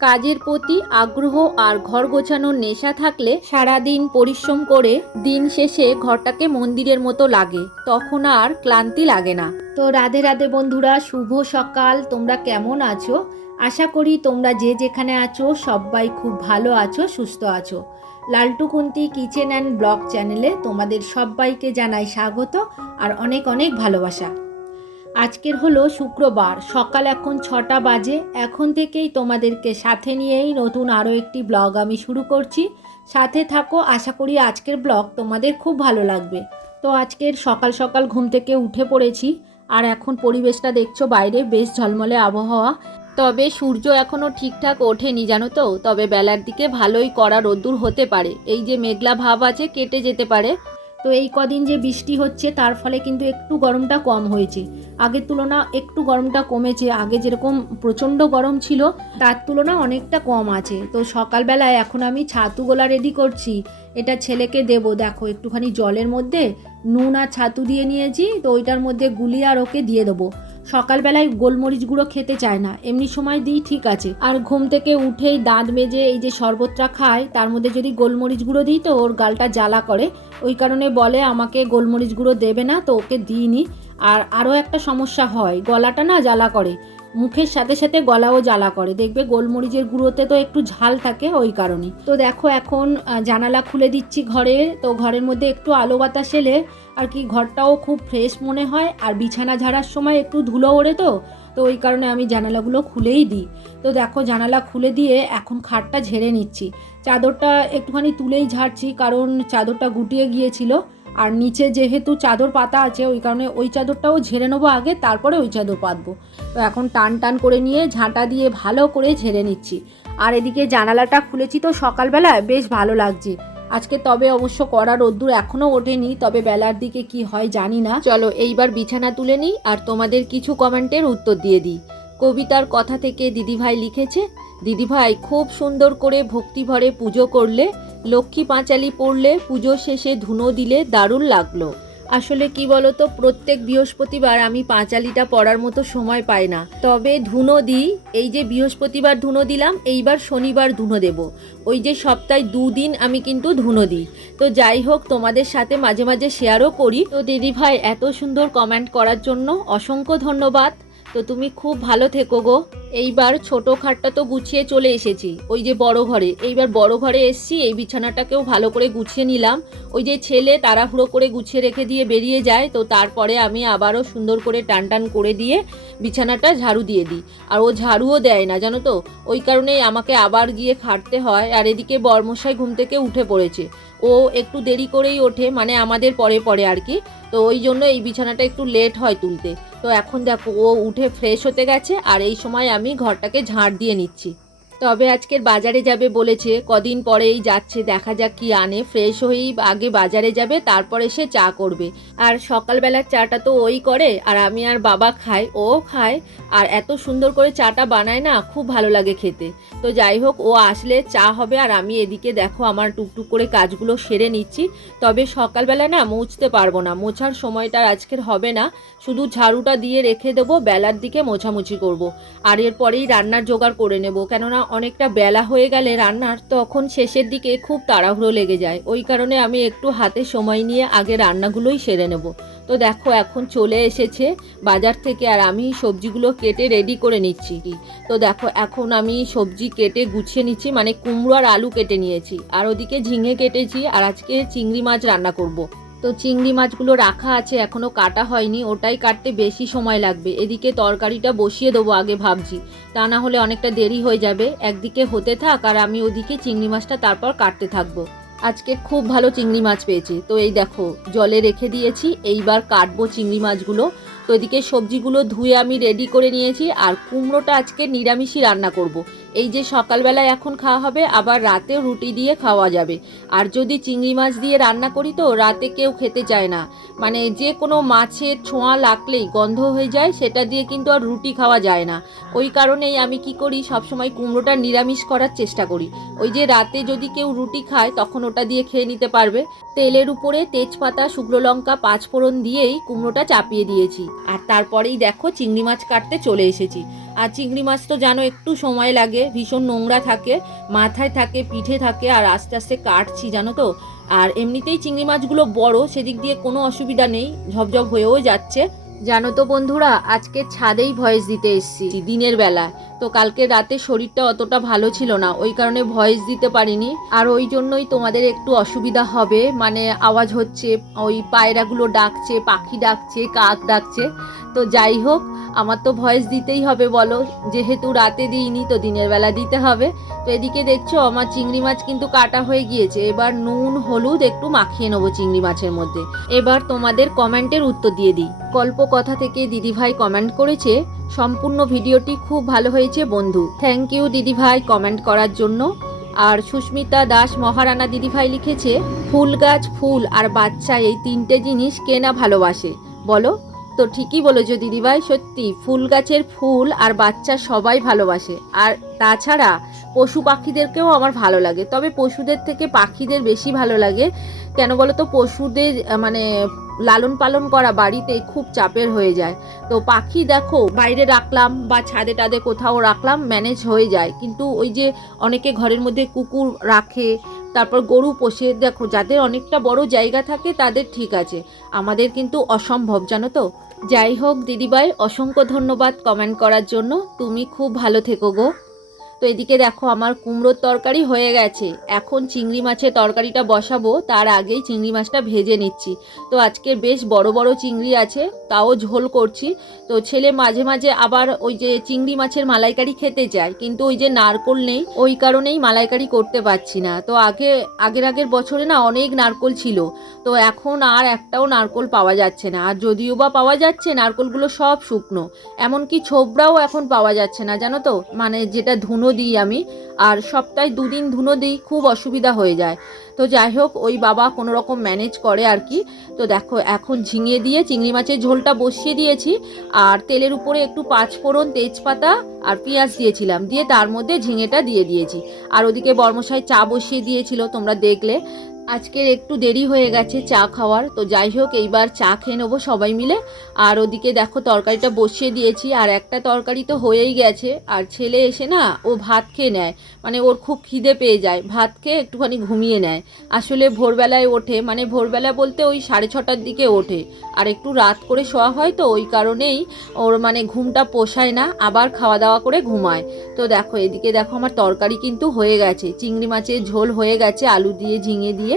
কাজের প্রতি আগ্রহ আর ঘর গোছানোর নেশা থাকলে সারাদিন পরিশ্রম করে দিন শেষে ঘরটাকে মন্দিরের মতো লাগে। তখন আর ক্লান্তি লাগে না। তো রাধে রাধে বন্ধুরা, শুভ সকাল। তোমরা কেমন আছো? আশা করি তোমরা যে যেখানে আছো, সবাই খুব ভালো আছো, সুস্থ আছো। Laltu Kunti kitchen and blog চ্যানেলে তোমাদের সবাইকে জানাই স্বাগত আর অনেক অনেক ভালোবাসা। আজকের হলো শুক্রবার। সকাল এখন ছটা বাজে। এখন থেকেই তোমাদেরকে সাথে নিয়েই নতুন আরও একটি ব্লগ আমি শুরু করছি। সাথে থাকো, আশা করি আজকের ব্লগ তোমাদের খুব ভালো লাগবে। তো আজকের সকাল সকাল ঘুম থেকে উঠে পড়েছি। আর এখন পরিবেশটা দেখছ বাইরে, বেশ ঝলমলে আবহাওয়া। তবে সূর্য এখনও ঠিকঠাক ওঠেনি, জানো তো? তবে বেলার দিকে ভালোই কড়া রোদ্দুর হতে পারে। এই যে মেঘলা ভাব আছে, কেটে যেতে পারে। তো এই কদিন যে বৃষ্টি হচ্ছে, তার ফলে কিন্তু একটু গরমটা কম হয়েছে। আগের তুলনা একটু গরমটা কমেছে। আগে যেরকম প্রচণ্ড গরম ছিল, তার তুলনা অনেকটা কম আছে। তো সকালবেলায় এখন আমি ছাতু গোলা রেডি করছি। এটা ছেলেকে দেব। দেখো, একটুখানি জলের মধ্যে নুন আর ছাতু দিয়ে নিয়েছি। তো ওইটার মধ্যে গুলি আর ওকে দিয়ে দেবো। সকালবেলায় গোলমরিচ গুঁড়ো খেতে চায় না। এমনি সময় দিই ঠিক আছে। আর ঘুম থেকে উঠেই দাঁত মেজে এই যে শরবতটা খায়, তার মধ্যে যদি গোলমরিচ গুঁড়ো দিই তো ওর গালটা জ্বালা করে। ওই কারণে বলে আমাকে গোলমরিচ গুঁড়ো দেবে না, তো ওকে দিইনি। আর আরও একটা সমস্যা হয়, গলাটা না জ্বালা করে। মুখের সাথে সাথে গলাও জ্বালা করে। দেখবে গোলমরিচের গুঁড়োতে তো একটু ঝাল থাকে ওই কারণে। তো দেখো এখন জানালা খুলে দিচ্ছি ঘরে। তো ঘরের মধ্যে একটু আলো বাতাস এলে আর কি ঘরটাও খুব ফ্রেশ মনে হয়। আর বিছানা ঝাড়ার সময় একটু ধুলো ওড়ে তো তো ওই কারণে আমি জানালাগুলো খুলেই দিই। তো দেখো জানালা খুলে দিয়ে এখন খাটটা ঝেড়ে নিচ্ছি। চাদরটা একটুখানি তুলেই ঝাড়ছি, কারণ চাদরটা গুটিয়ে গিয়েছিল। আর নিচে যেহেতু চাদর পাতা আছে, ওই কারণে ওই চাদরটাও ঝেড়ে নেব আগে, তারপরে ওই চাদর পাতবো। তো এখন টান টান করে নিয়ে ঝাঁটা দিয়ে ভালো করে ঝেড়ে নিচ্ছি। আর এদিকে জানালাটা খুলেছি তো সকালবেলায়, বেশ ভালো লাগছে। আজকে তবে অবশ্য কড়া রোদ্দুর এখনও ওঠেনি, তবে বেলার দিকে কি হয় জানি না। চলো এইবার বিছানা তুলে নিই, আর তোমাদের কিছু কমেন্টের উত্তর দিয়ে দিই। কবিতার কথা থেকে দিদিভাই লিখেছে দিদিভাই খুব সুন্দর করে ভক্তিভরে পুজো করলে, লক্ষ্মী পাঁচালি পড়লে পুজো শেষে ধুনো দিলে দারুণ লাগল। আসলে কি বলতো, প্রত্যেক বৃহস্পতিবার আমি পাঁচালিটা পড়ার মতো সময় পাই না। তবে ধুনো দিই, এই যে বৃহস্পতিবার ধুনো দিলাম, এইবার শনিবার ধুনো দেব। ওই যে সপ্তাহে দুদিন আমি কিন্তু ধুনো দিই। তো যাই হোক, তোমাদের সাথে মাঝে মাঝে শেয়ারও করি। তো দিদিভাই, এত সুন্দর কমেন্ট করার জন্য অসংখ্য ধন্যবাদ। তো তুমি খুব ভালো থেকো গো। এইবার ছোট খাটটা তো গুছিয়ে চলে এসেছি। ওই যে বড় ঘরে। এইবার বড় ঘরে এসছি, এই বিছানাটাকেও ভালো করে গুছিয়ে নিলাম। ওই যে ছেলে তাড়াহুড়ো করে গুছিয়ে রেখে দিয়ে বেরিয়ে যায়, তো তারপরে আমি আবারও সুন্দর করে টান টান করে দিয়ে বিছানাটা ঝাড়ু দিয়ে দিই। আর ও ঝাড়ুও দেয় না, জানো তো? ওই কারণেই আমাকে আবার গিয়ে খাটতে হয়। আর এদিকে বর্মশাই ঘুম থেকে উঠে পড়েছে। ও একটু দেরি করেই ওঠে মানে আমাদের পরে পরে আর কি। তো ওই জন্য এই বিছানাটা একটু লেট হয় তুলতে। তো এখন দেখো, ও উঠে ফ্রেশ হতে গেছে আর এই সময় আমি ঘরটাকে ঝাঁট দিয়ে নিচ্ছি। তবে আজকের বাজারে যাবে বলেছে। কদিন পরেই যাচ্ছে, দেখা যাক কি আনে। ফ্রেশ হয়েই আগে বাজারে যাবে, তারপরে সে চা করবে। আর সকালবেলার চাটা তো ওই করে, আর আমি আর বাবা খাই, ও খায়। আর এত সুন্দর করে চাটা বানায় না, খুব ভালো লাগে খেতে। তো যাই হোক, ও আসলে চা হবে, আর আমি এদিকে দেখো আমার টুকটুক করে কাজগুলো সেরে নিচ্ছি। তবে সকালবেলা না মুছতে পারব না, মোছার সময়টা আজকের হবে না। শুধু ঝাড়ুটা দিয়ে রেখে দেবো, বেলার দিকে মোছামুছি করব। আর এরপরেই রান্নার জোগাড় করে নেব। কেননা অনেকটা বেলা হয়ে গেলে রান্নার তখন শেষের দিকে খুব তাড়াহুড়ো লেগে যায়। ওই কারণে আমি একটু হাতে সময় নিয়ে আগে রান্নাগুলোই সেরে নেব। তো দেখো এখন চলে এসেছে বাজার থেকে আর আমি সবজিগুলো কেটে রেডি করে নিচ্ছি। তো দেখো এখন আমি সবজি কেটে গুছিয়ে নিচ্ছি মানে কুমড়ো আর আলু কেটে নিয়েছি। আর ওদিকে ঝিঙে কেটেছি আর আজকে চিংড়ি মাছ রান্না করব। তো চিংড়ি মাছগুলো রাখা আছে, এখনও কাটা হয়নি, ওটাই কাটতে বেশি সময় লাগবে। এদিকে তরকারিটা বসিয়ে দেবো আগে ভাবছি, তা না হলে অনেকটা দেরি হয়ে যাবে। একদিকে হতে থাক আর আমি ওদিকে চিংড়ি মাছটা তারপর কাটতে থাকব। আজকে খুব ভালো চিংড়ি মাছ পেয়েছি। তো এই দেখো, জলে রেখে দিয়েছি, এইবার কাটবো চিংড়ি মাছগুলো। তো এদিকে সবজিগুলো ধুয়ে আমি রেডি করে নিয়েছি, আর কুমড়োটা আজকে নিরামিষই রান্না করব। এই যে সকালবেলায় এখন খাওয়া হবে, আবার রাতেও রুটি দিয়ে খাওয়া যাবে। আর যদি চিংড়ি মাছ দিয়ে রান্না করি তো রাতে কেউ খেতে চায় না। মানে যে কোনো মাছের ছোঁয়া লাগলেই গন্ধ হয়ে যায়, সেটা দিয়ে কিন্তু আর রুটি খাওয়া যায় না। ওই কারণেই আমি কি করি, সবসময় কুমড়োটা নিরামিষ করার চেষ্টা করি। ওই যে রাতে যদি কেউ রুটি খায়, তখন ওটা দিয়ে খেয়ে নিতে পারবে। তেলের উপরে তেজপাতা, শুকনো লঙ্কা, পাঁচফোড়ন দিয়েই কুমড়োটা চাপিয়ে দিয়েছি। আর তারপরেই দেখো, চিংড়ি মাছ কাটতে চলে এসেছি। আর চিংড়ি মাছ তো জানো, একটু সময় লাগে। ভীষণ নোংরা থাকে, মাথায় থাকে, পিঠে থাকে, আর আস্তে আস্তে কাটছি, জানো তো? আর এমনিতেই চিংড়ি মাছগুলো বড়, সেদিক দিয়ে কোনো অসুবিধা নেই, ঝপঝপ হয়েও যাচ্ছে। জানো তো বন্ধুরা, আজকে ছাদেই ভয়েস দিতে এসেছি, দিনের বেলা। তো কালকে রাতে শরীরটা অতটা ভালো ছিল না, ওই কারণে ভয়েস দিতে পারিনি। আর ওই জন্যই তোমাদের একটু অসুবিধা হবে মানে আওয়াজ হচ্ছে, ওই পায়রাগুলো ডাকছে, পাখি ডাকছে, কাক ডাকছে। তো যাই হোক, আমার তো ভয়েস দিতেই হবে বলো। যেহেতু রাতে দিইনি, তো দিনের বেলা দিতে হবে। তো এদিকে দেখছ, আমার চিংড়ি মাছ কিন্তু কাটা হয়ে গিয়েছে। এবার নুন, হলুদ একটু মাখিয়ে নেব চিংড়ি মাছের মধ্যে। এবার তোমাদের কমেন্টের উত্তর দিয়ে দিই। গল্প কথা থেকে দিদিভাই কমেন্ট করেছে, সম্পূর্ণ ভিডিওটি খুব ভালো হয়েছে বন্ধু। থ্যাংক ইউ দিদিভাই কমেন্ট করার জন্য। আর সুস্মিতা দাস মহারানা দিদিভাই লিখেছে, ফুল গাছ ফুল, আর বাচ্চা এই তিনটে জিনিস কে না ভালোবাসে? বলো। তো ঠিকই বলেছ দিদিভাই, সত্যি ফুল গাছের ফুল আর বাচ্চা সবাই ভালোবাসে। আর তাছাড়া পশু পাখিদেরকেও আমার ভালো লাগে, তবে পশুদের থেকে পাখিদের বেশি ভালো লাগে। কেন বলো তো পশুদের মানে লালন পালন করা বাড়িতে খুব চাপের হয়ে যায়। তো পাখি দেখো, বাইরে রাখলাম বা ছাদে টাদে কোথাও রাখলাম ম্যানেজ হয়ে যায়। কিন্তু ওই যে অনেকে ঘরের মধ্যে কুকুর রাখে তারপর গরু পোষে, দেখো, যাদের অনেকটা বড় জায়গা থাকে, তাদের ঠিক আছে। আমাদের কিন্তু অসম্ভব, জানো তো? যাই হোক, দিদিভাই, অসংখ্য ধন্যবাদ কমেন্ট করার জন্য। তুমি খুব ভালো থেকো গো। তো এদিকে দেখো, আমার কুমড়োর তরকারি হয়ে গেছে। এখন চিংড়ি মাছের তরকারিটা বসাবো, তার আগেই চিংড়ি মাছটা ভেজে নিচ্ছি। তো আজকে বেশ বড় বড় চিংড়ি আছে, তাও ঝোল করছি। তো ছেলে মাঝে মাঝে আবার ওই যে চিংড়ি মাছের মালাইকারি খেতে চায় কিন্তু ওই যে নারকোল নেই, ওই কারণেই মালাইকারি করতে পারছি না। তো আগে, আগের আগের বছরে না অনেক নারকোল ছিল, তো এখন আর একটাও নারকোল পাওয়া যাচ্ছে না। আর যদিও বা পাওয়া যাচ্ছে, নারকোলগুলো সব শুকনো, এমনকি ছোবড়াও এখন পাওয়া যাচ্ছে না, জানো তো? মানে যেটা ধুনো দিই আমি। আর সপ্তাহে দুদিন ধুনো দিই, খুব অসুবিধা হয়ে যায়। তো যাই হোক, ওই বাবা কোনো রকম ম্যানেজ করে আর কি। তো দেখো, এখন ঝিঙে দিয়ে চিংড়ি মাছের ঝোলটা বসিয়ে দিয়েছি। আর তেলের উপরে একটু পাঁচফোড়ন তেজপাতা আর পেঁয়াজ দিয়েছিলাম। দিয়ে তার মধ্যে ঝিঙেটা দিয়ে দিয়েছি। আর ওদিকে বর্মশাই চা বসিয়ে দিয়েছিল, তোমরা দেখলে। আজকের একটু দেরি হয়ে গেছে চা খাওয়ার, তো যাই হোক, এইবার চা খেয়ে নেব সবাই মিলে। আর ওদিকে দেখো, তরকারিটা বসিয়ে দিয়েছি, আর একটা তরকারি তো হয়েই গেছে। আর ছেলে এসে না, ও ভাত খেয়ে নেয় মানে ওর খুব খিদে পেয়ে যায়, ভাত খেয়ে একটুখানি ঘুমিয়ে নেয়। আসলে ভোরবেলায় ওঠে মানে ভোরবেলা বলতে ওই সাড়ে ছটার দিকে ওঠে। আর একটু রাত করে শোয়া হয় তো, ওই কারণেই ওর মানে ঘুমটা পোষায় না, আবার খাওয়া দাওয়া করে ঘুমায়। তো দেখো, এদিকে দেখো, আমার তরকারি কিন্তু হয়ে গেছে, চিংড়ি মাছের ঝোল হয়ে গেছে, আলু দিয়ে ঝিঙে দিয়ে।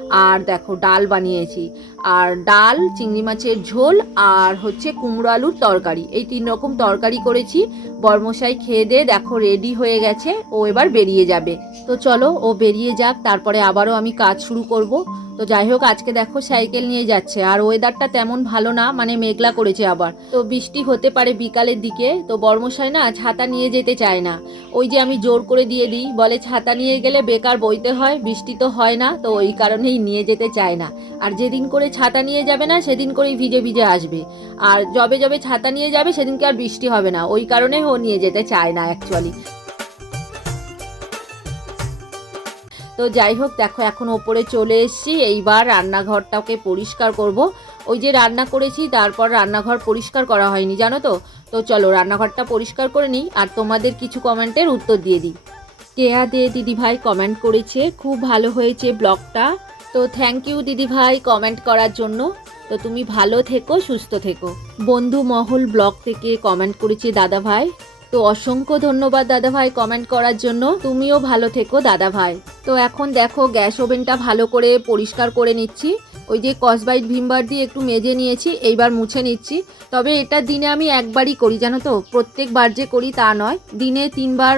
আর দেখো ডাল বানিয়েছি। আর ডাল, চিংড়ি মাছের ঝোল আর হচ্ছে কুমড়ো আলুর তরকারি। এই তিন রকম তরকারি করেছি। বর্মশাই খেয়ে দিয়ে দেখো রেডি হয়ে গেছে। ও এবার বেরিয়ে যাবে। তো চলো, ও বেরিয়ে যাক, তারপরে আবারও আমি কাজ শুরু করব। তো যাই হোক, আজকে দেখো সাইকেল নিয়ে যাচ্ছে। আর ওয়েদারটা তেমন ভালো না মানে মেঘলা করেছে আবার। তো বৃষ্টি হতে পারে বিকালের দিকে। তো বর্মশাই না, ছাতা নিয়ে যেতে চায় না। ওই যে আমি জোর করে দিয়ে দিই, বলে ছাতা নিয়ে গেলে বেকার বইতে হয়, বৃষ্টি তো হয় না। তো ওই কারণেই নিয়ে যেতে চায় না। আর যেদিন করে ছাতা নিয়ে যাবে না, সেদিন করেই ভিজে ভিজে আসবে। আর যবে যবে ছাতা নিয়ে যাবে, সেদিনকে আর বৃষ্টি হবে না। ওই কারণে ও নিয়ে যেতে চায় না অ্যাকচুয়ালি তো যাই হোক, দেখো, এখন ওপরে চলে এসেছি। এইবার রান্নাঘরটাকে পরিষ্কার করব। ওই যে রান্না করেছি, তারপর রান্নাঘর পরিষ্কার করা হয়নি, জানো তো? তো চলো, রান্নাঘরটা পরিষ্কার করে নিই, আর তোমাদের কিছু কমেন্টের উত্তর দিয়ে দিই। কেয়া দে দিদিভাই কমেন্ট করেছে, খুব ভালো হয়েছে ব্লগটা। তো থ্যাংক ইউ দিদিভাই কমেন্ট করার জন্য। তো তুমি ভালো থেকো, সুস্থ থেকো। বন্ধু মহল ব্লগ থেকে কমেন্ট করেছি দাদা ভাই। তো অসংখ্য ধন্যবাদ দাদা ভাই কমেন্ট করার জন্য। তুমিও ভালো থেকো দাদা ভাই। তো এখন দেখো গ্যাস ওভেনটা ভালো করে পরিষ্কার করে নিচ্ছি। ওই যে কসবাইট ভিমবার দিয়ে একটু মেজে নিয়েছি, এইবার মুছে নিচ্ছি। তবে এটা দিনে আমি একবারই করি, জানো তো? প্রত্যেকবার যে করি তা নয়। দিনে তিনবার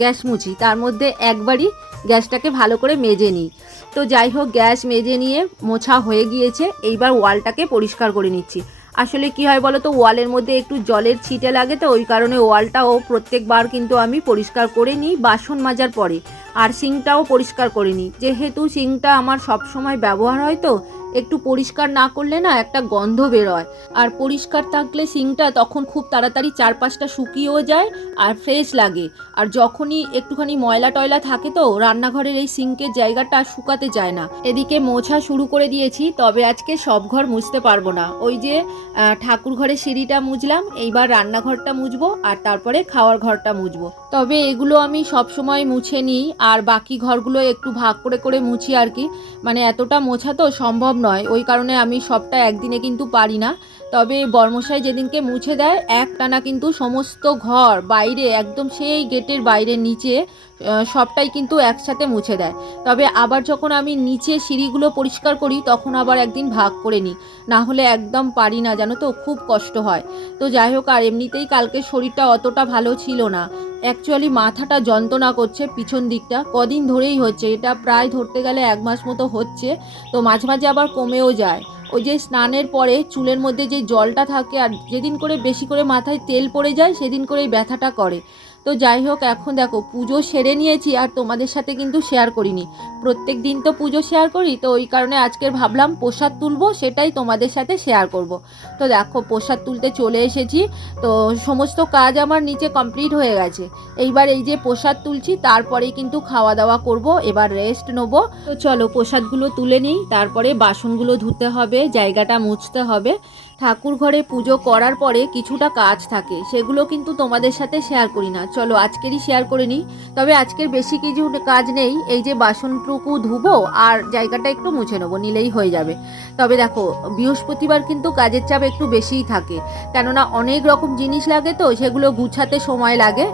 গ্যাস মুছি। তার মধ্যে একবারই গ্যাসটাকে ভালো করে মেজে নিই। তো যাই হোক, গ্যাস মেজে নিয়ে মোছা হয়ে গিয়েছে। এইবার ওয়ালটাকে পরিষ্কার করে নিচ্ছি। আসলে কি হয় বলো তো ওয়ালের মধ্যে একটু জলের ছিটে লাগে তো, ওই কারণে ওয়ালটাও প্রত্যেকবার কিন্তু আমি পরিষ্কার করে নিই বাসন মাজার পরে। আর সিংটাও পরিষ্কার করে নিই। যেহেতু সিংটা আমার সব সময় ব্যবহার হয় তো একটু পরিষ্কার না করলে না একটা গন্ধ বেরোয়। আর পরিষ্কার থাকলে সিঙ্কটা তখন খুব তাড়াতাড়ি চারপাশটা শুকিয়েও যায় আর ফ্রেশ লাগে। আর যখনই একটুখানি ময়লা টয়লা থাকে তো, রান্নাঘরের এই সিঙ্কের জায়গাটা শুকাতে যায় না। এদিকে মোছা শুরু করে দিয়েছি, তবে আজকে সব ঘর মুছতে পারব না। ওই যে ঠাকুর ঘরের সিঁড়িটা মুছলাম, এইবার রান্নাঘরটা মুছবো আর তারপরে খাওয়ার ঘরটা মুছবো। তবে এগুলো আমি সব সময় মুছে নিই, আর বাকি ঘরগুলো একটু ভাগ করে করে মুছি আর কি। মানে এতটা মোছা তো সম্ভব নয়, ওই কারণে আমি সবটা একদিনে কিন্তু পারি না। তবে বর্মশাই যেদিনকে মুছে দেয়, একটানা কিন্তু সমস্ত ঘর, বাইরে, একদম সেই গেটের বাইরে, নিচে সবটাই কিন্তু একসাথে মুছে দেয়। তবে আবার যখন আমি নিচে সিঁড়িগুলো পরিষ্কার করি, তখন আবার একদিন ভাগ করে নিই। না হলে একদম পারি না, জানো তো, খুব কষ্ট হয়। তো যাই হোক, আর এমনিতেই কালকে শরীরটা অতটা ভালো ছিল না। অ্যাকচুয়ালি মাথাটা যন্ত্রণা করছে পিছন দিকটা। কদিন ধরেই হচ্ছে। এটা প্রায় ধরতে গেলে এক মাস মতো হচ্ছে। তো মাঝে মাঝে আবার কমেও যায়। ওই যে স্নানের পরে চুলের মধ্যে যে জলটা থাকে, আর যেদিন করে বেশি করে মাথায় তেল পড়ে যায়, সেদিন করে এই ব্যথাটা করে। তো যাই হোক, এখন দেখো, পুজো সেরে নিয়েছি আর তোমাদের সাথে কিন্তু শেয়ার করিনি। প্রত্যেক দিন তো পুজো শেয়ার করি, তো ওই কারণে আজকের ভাবলাম প্রসাদ তুলবো, সেটাই তোমাদের সাথে শেয়ার করব। তো দেখো, প্রসাদ তুলতে চলে এসেছি, তো সমস্ত কাজ আমার নিচে কমপ্লিট হয়ে গেছে। এইবার এই যে প্রসাদ তুলছি, তারপরেই কিন্তু খাওয়া দাওয়া করব, এবার রেস্ট নেব। তো চলো, প্রসাদগুলো তুলে নিই, তারপরে বাসনগুলো ধুতে হবে, জায়গাটা মুছতে হবে। ঠাকুর ঘরে পুজো করার পরে কিছুটা কাজ থাকে, সেগুলো কিন্তু তোমাদের সাথে শেয়ার করি না। চলো, আজকেরই শেয়ার করে নিই। তবে আজকের বেশি কিছু কাজ নেই, এই যে বাসনটুকু ধুবো আর জায়গাটা একটু মুছে নেব, নিলেই হয়ে যাবে। তবে দেখো, বৃহস্পতিবার কিন্তু কাজের চাপ একটু বেশিই থাকে, কেননা অনেক রকম জিনিস লাগে তো, সেগুলো গুছাতে সময় লাগে।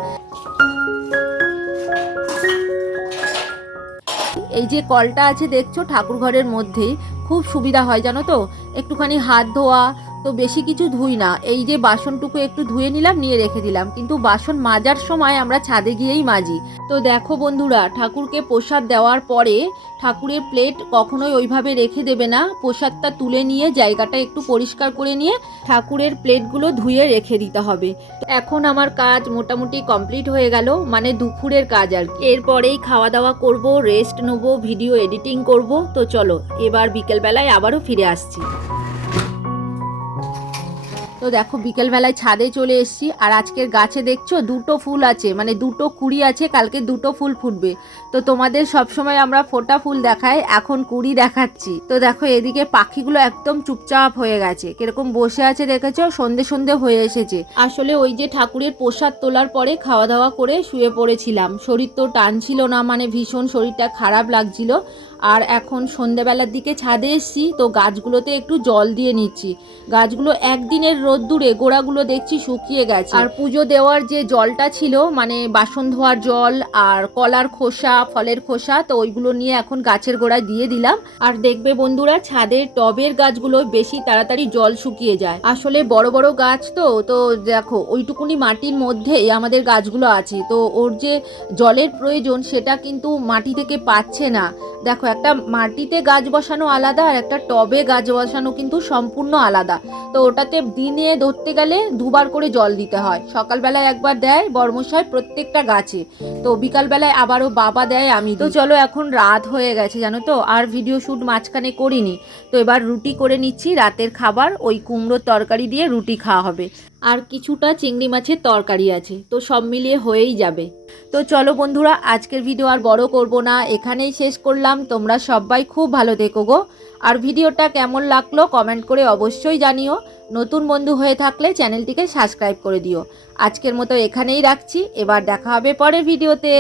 এই যে কলটা আছে, দেখছ ঠাকুর ঘরের মধ্যেই, খুব সুবিধা হয়, জানো তো? একটুখানি হাত ধোয়া তো বেশি কিছু ধুই না। এই যে বাসনটুকু একটু ধুয়ে নিলাম, নিয়ে রেখে দিলাম। কিন্তু বাসন মাজার সময় আমরা ছাদে গিয়েই মাজি। তো দেখো বন্ধুরা, ঠাকুরকে প্রসাদ দেওয়ার পরে ঠাকুরের প্লেট কখনোই ওইভাবে রেখে দেবে না। প্রসাদটা তুলে নিয়ে জায়গাটা একটু পরিষ্কার করে নিয়ে ঠাকুরের প্লেটগুলো ধুয়ে রেখে দিতে হবে। এখন আমার কাজ মোটামুটি কমপ্লিট হয়ে গেল মানে দুপুরের কাজ আর এরপরেই খাওয়া দাওয়া করব, রেস্ট নেব, ভিডিও এডিটিং করব। তো চলো, এবার বিকেলবেলায় আবারও ফিরে আসছি। তো দেখো, বিকেলবেলায় ছাদে চলে এসেছি। আর আজকের গাছে দেখছ, দুটো ফুল আছে। মানে দুটো কুড়ি আছে, কালকে দুটো ফুল ফুটবে। তো তোমাদের সবসময় আমরা ফোটা ফুল দেখাই, এখন কুড়ি দেখাচ্ছি। তো দেখো, এদিকে পাখিগুলো একদম চুপচাপ হয়ে গেছে। কীরকম বসে আছে দেখেছ? সন্ধে সন্ধে হয়ে এসেছে। আসলে ওই যে ঠাকুরের প্রসাদ তোলার পরে খাওয়া দাওয়া করে শুয়ে পড়েছিলাম। শরীর তো টানছিল না মানে ভীষণ শরীরটা খারাপ লাগছিল। আর এখন সন্ধেবেলার দিকে ছাদে এসছি, তো গাছগুলোতে একটু জল দিয়ে নিচ্ছি। গাছগুলো একদিনের রোদ্দুরে গোড়াগুলো দেখছি শুকিয়ে গেছে। আর পুজো দেওয়ার যে জলটা ছিল মানে বাসন ধোয়ার জল আর কলার খোসা, ফলের খোসা, তো ওইগুলো নিয়ে এখন গাছের গোড়ায় দিয়ে দিলাম। আর দেখবে বন্ধুরা, ছাদের টবের গাছগুলো বেশি তাড়াতাড়ি জল শুকিয়ে যায়। আসলে বড় বড় গাছ তো তো দেখো, ওইটুকুনি মাটির মধ্যেই আমাদের গাছগুলো আছে। তো ওর যে জলের প্রয়োজন, সেটা কিন্তু মাটি থেকে পাচ্ছে না। দেখো একটা মাটিতে গাছ বসানো আলাদা আর একটা টবে গাছ বসানো কিন্তু সম্পূর্ণ আলাদা। তো ওটাতে দিনে ধরতে গেলে দুবার করে জল দিতে হয়। সকালবেলায় একবার দেয় বর্মশাই প্রত্যেকটা গাছে। তো বিকালবেলায় আবারও বাবা দেয়, আমি তো চলো এখন রাত হয়ে গেছে, জানো তো? আর ভিডিও শ্যুট মাঝখানে করিনি। তো এবার রুটি করে নিচ্ছি, রাতের খাবার, ওই কুমড়োর তরকারি দিয়ে রুটি খাওয়া হবে। আর কিছুটা চিংড়ি মাছের তরকারি আছে। তো সব মিলিয়ে হয়েই যাবে। তো চলো বন্ধুরা, আজকের ভিডিও আর বড় করব না। এখানেই শেষ করলাম। তোমরা সবাই খুব ভালো দেখো গো। আর ভিডিওটা কেমন লাগল কমেন্ট করে অবশ্যই জানিও। নতুন বন্ধু হয়ে থাকলে চ্যানেলটিকে সাবস্ক্রাইব করে দিও। আজকের মতো এখানেই রাখছি। এবার দেখা হবে পরের ভিডিওতে